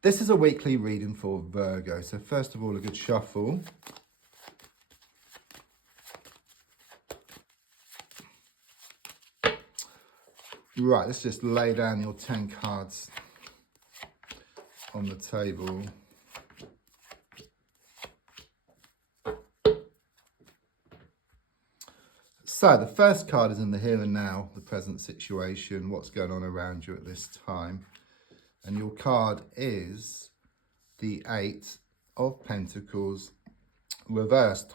This is a weekly reading for Virgo. So first of all, a good shuffle. Right, let's just lay down your 10 cards on the table. So the first card is in the here and now, the present situation, what's going on around you at this time. And your card is the 8 of Pentacles reversed.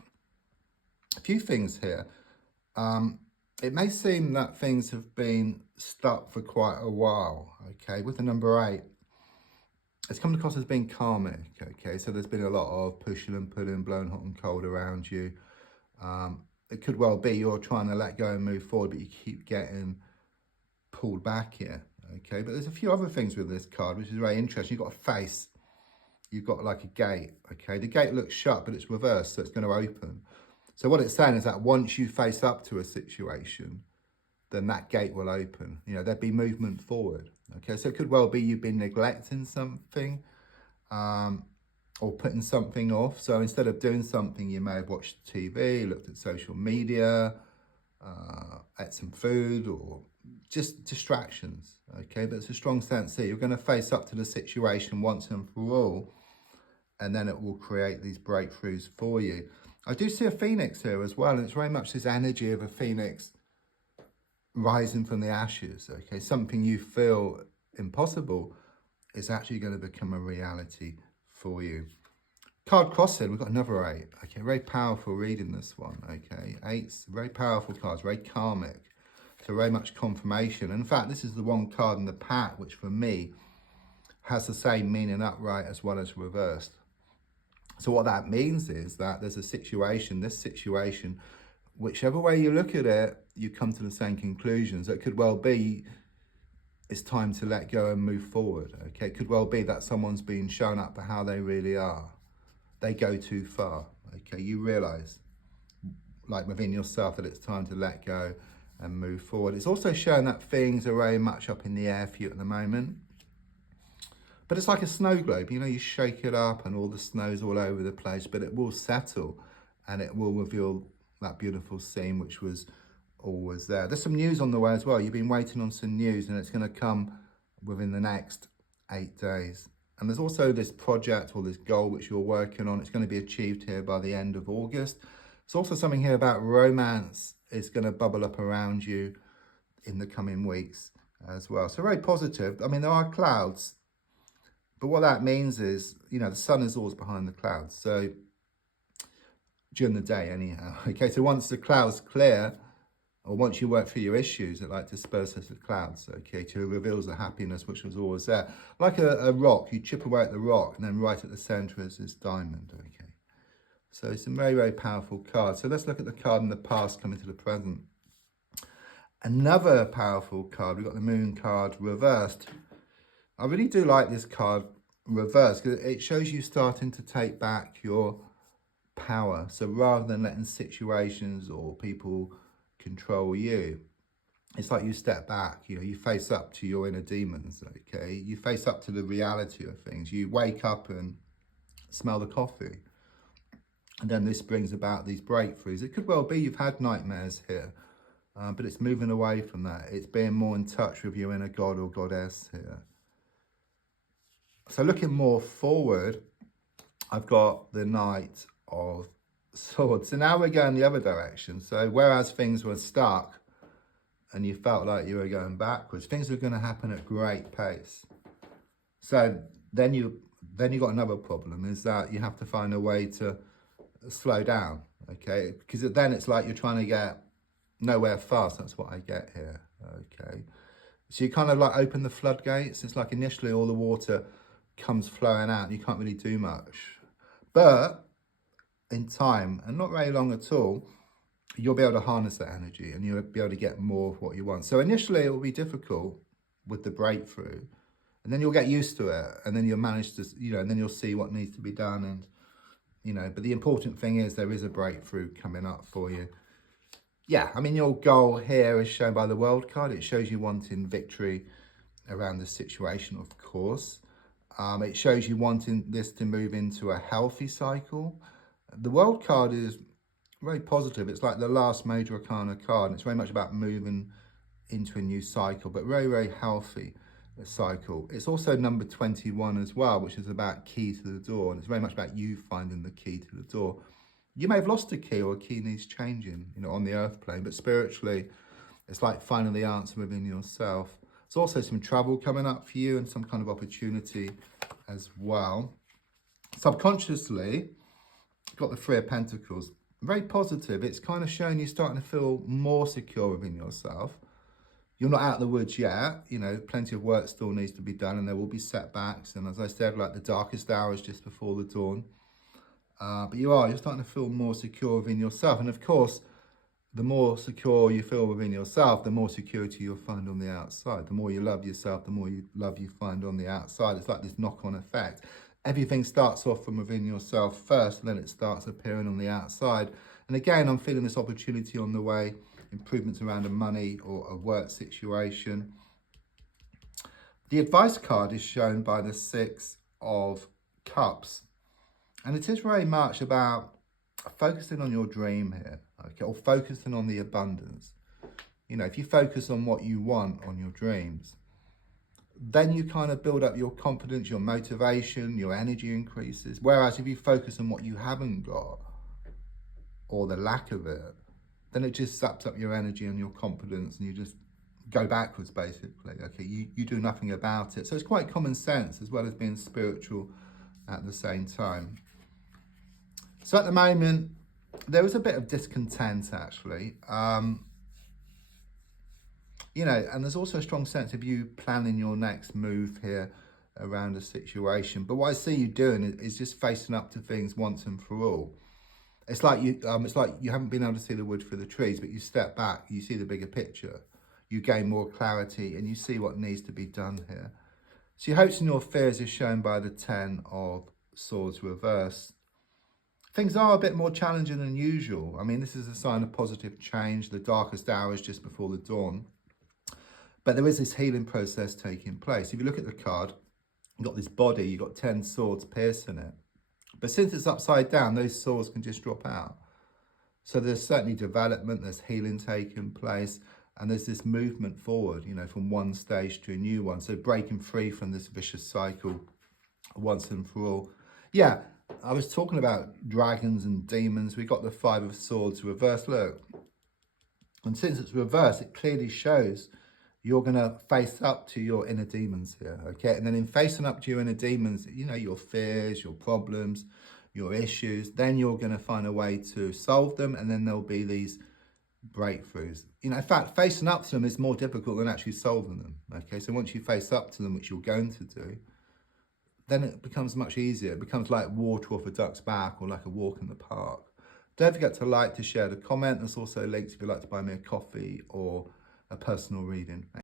A few things here. It may seem that things have been stuck for quite a while, okay? With the number 8, it's come across as being karmic, okay? So there's been a lot of pushing and pulling, blowing hot and cold around you. It could well be you're trying to let go and move forward, but you keep getting pulled back here, okay? But there's a few other things with this card, which is very interesting. You've got a face. You've got like a gate, okay? The gate looks shut, but it's reversed, so it's going to open. So what it's saying is that once you face up to a situation, then that gate will open. You know, there'd be movement forward, okay? So it could well be you've been neglecting something, or putting something off. So instead of doing something, you may have watched TV, looked at social media, ate some food, or just distractions, okay? But it's a strong sense here. You're going to face up to the situation once and for all, and then it will create these breakthroughs for you. I do see a phoenix here as well, and it's very much this energy of a phoenix rising from the ashes, okay? Something you feel impossible is actually going to become a reality for you. Card crossing, we've got another 8. Okay, very powerful reading this one, okay? 8's very powerful cards, very karmic. So very much confirmation. In fact, this is the one card in the pack which for me has the same meaning upright as well as reversed. So what that means is that there's a situation, this situation, whichever way you look at it, you come to the same conclusions. It could well be it's time to let go and move forward, okay? It could well be that someone's been shown up for how they really are. They go too far, okay? You realise, like within yourself, that it's time to let go and move forward. It's also showing that things are very much up in the air for you at the moment. But it's like a snow globe, you know, you shake it up and all the snow's all over the place, but it will settle and it will reveal that beautiful scene which was always there. There's some news on the way as well. You've been waiting on some news and it's going to come within the next 8 days. And there's also this project or this goal which you're working on. It's going to be achieved here by the end of August. There's also something here about romance is going to bubble up around you in the coming weeks as well. So very positive. I mean, there are clouds, but what that means is, you know, the sun is always behind the clouds. So during the day anyhow, okay? So once the clouds clear, or once you work through your issues, it like disperses the clouds, okay, to reveals the happiness which was always there. Like a rock, you chip away at the rock, and then right at the centre is this diamond, okay? So some very, very powerful cards. So let's look at the card in the past coming to the present. Another powerful card, we've got the Moon card reversed. I really do like this card reversed because it shows you starting to take back your power. So rather than letting situations or people control you, it's like you step back, you know, you face up to your inner demons, okay? You face up to the reality of things. You wake up and smell the coffee. And then this brings about these breakthroughs. It could well be you've had nightmares here, but it's moving away from that. It's being more in touch with your inner god or goddess here. So looking more forward, I've got the Knight of Swords. So now we're going the other direction. So whereas things were stuck and you felt like you were going backwards, things are going to happen at great pace. So then you got another problem, is that you have to find a way to slow down, okay? Because then it's like you're trying to get nowhere fast. That's what I get here, okay? So you kind of like open the floodgates. It's like initially all the water comes flowing out and you can't really do much. But in time, and not very long at all, you'll be able to harness that energy and you'll be able to get more of what you want. So initially it will be difficult with the breakthrough, and then you'll get used to it, and then you'll manage to, you know, and then you'll see what needs to be done, and, you know, but the important thing is there is a breakthrough coming up for you. Yeah, I mean, your goal here is shown by the World card. It shows you wanting victory around the situation, of course. It shows you wanting this to move into a healthy cycle. The World card is very positive. It's like the last major arcana card, and it's very much about moving into a new cycle, but very, very healthy cycle. It's also number 21 as well, which is about key to the door, and it's very much about you finding the key to the door. You may have lost a key, or a key needs changing, on the earth plane, but spiritually, it's like finding the answer within yourself. There's also some travel coming up for you and some kind of opportunity as well. Subconsciously, got the Three of Pentacles. Very positive. It's kind of showing you starting to feel more secure within yourself. You're not out of the woods yet. Plenty of work still needs to be done, and there will be setbacks. And as I said, like the darkest hours just before the dawn. But you're starting to feel more secure within yourself. And of course, the more secure you feel within yourself, the more security you'll find on the outside. The more you love yourself, the more love you find on the outside. It's like this knock-on effect. Everything starts off from within yourself first, and then it starts appearing on the outside. And again, I'm feeling this opportunity on the way, improvements around a money or a work situation. The advice card is shown by the Six of Cups. And it is very much about focusing on your dream here, okay, or focusing on the abundance. If you focus on what you want, on your dreams, then you kind of build up your confidence, your motivation, your energy increases. Whereas if you focus on what you haven't got, or the lack of it, then it just saps up your energy and your confidence, and you just go backwards, basically. Okay, you do nothing about it. So it's quite common sense as well as being spiritual at the same time. So at the moment, there was a bit of discontent, actually. And there's also a strong sense of you planning your next move here around a situation. But what I see you doing is just facing up to things once and for all. It's like you haven't been able to see the wood for the trees, but you step back, you see the bigger picture, you gain more clarity, and you see what needs to be done here. So your hopes and your fears is shown by the Ten of Swords reversed. Things are a bit more challenging than usual. I mean, this is a sign of positive change, the darkest hours just before the dawn. But there is this healing process taking place. If you look at the card, you've got this body, you've got 10 swords piercing it. But since it's upside down, those swords can just drop out. So there's certainly development, there's healing taking place, and there's this movement forward, from one stage to a new one. So breaking free from this vicious cycle once and for all. Yeah, I was talking about dragons and demons. We got the Five of Swords reversed, look. And since it's reversed, it clearly shows you're going to face up to your inner demons here, okay? And then in facing up to your inner demons, your fears, your problems, your issues, then you're going to find a way to solve them, and then there'll be these breakthroughs. In fact, facing up to them is more difficult than actually solving them, okay? So once you face up to them, which you're going to do, then it becomes much easier. It becomes like water off a duck's back, or like a walk in the park. Don't forget to like, to share, to comment. There's also links if you'd like to buy me a coffee or a personal reading.